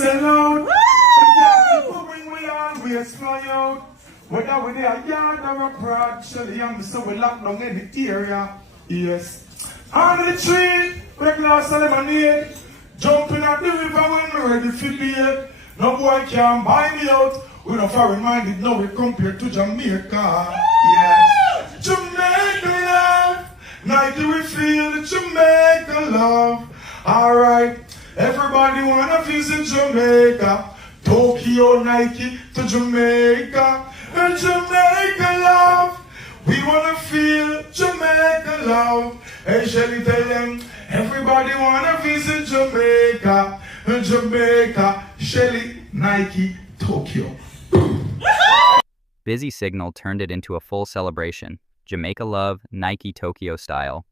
sell out. And when we always fly out. Whether we there a yard or abroad, Shelly-Ann, so we lock down in the area. Yes. On the tree, regular lemonade. Jumping at the river when we're ready for bed. No boy can buy me out. We're not foreign minded, no we compared to Jamaica. Yes. Jamaica love. Nike we feel the Jamaica love. Alright. Everybody wanna visit Jamaica. Tokyo, Nike to Jamaica. And Jamaica love. We wanna feel Jamaica love. Hey Shelly, tell them everybody wanna visit Jamaica. And Jamaica, Shelly, Nike, Tokyo. Busy Signal turned it into a full celebration. Jamaica Love, Nike Tokyo style.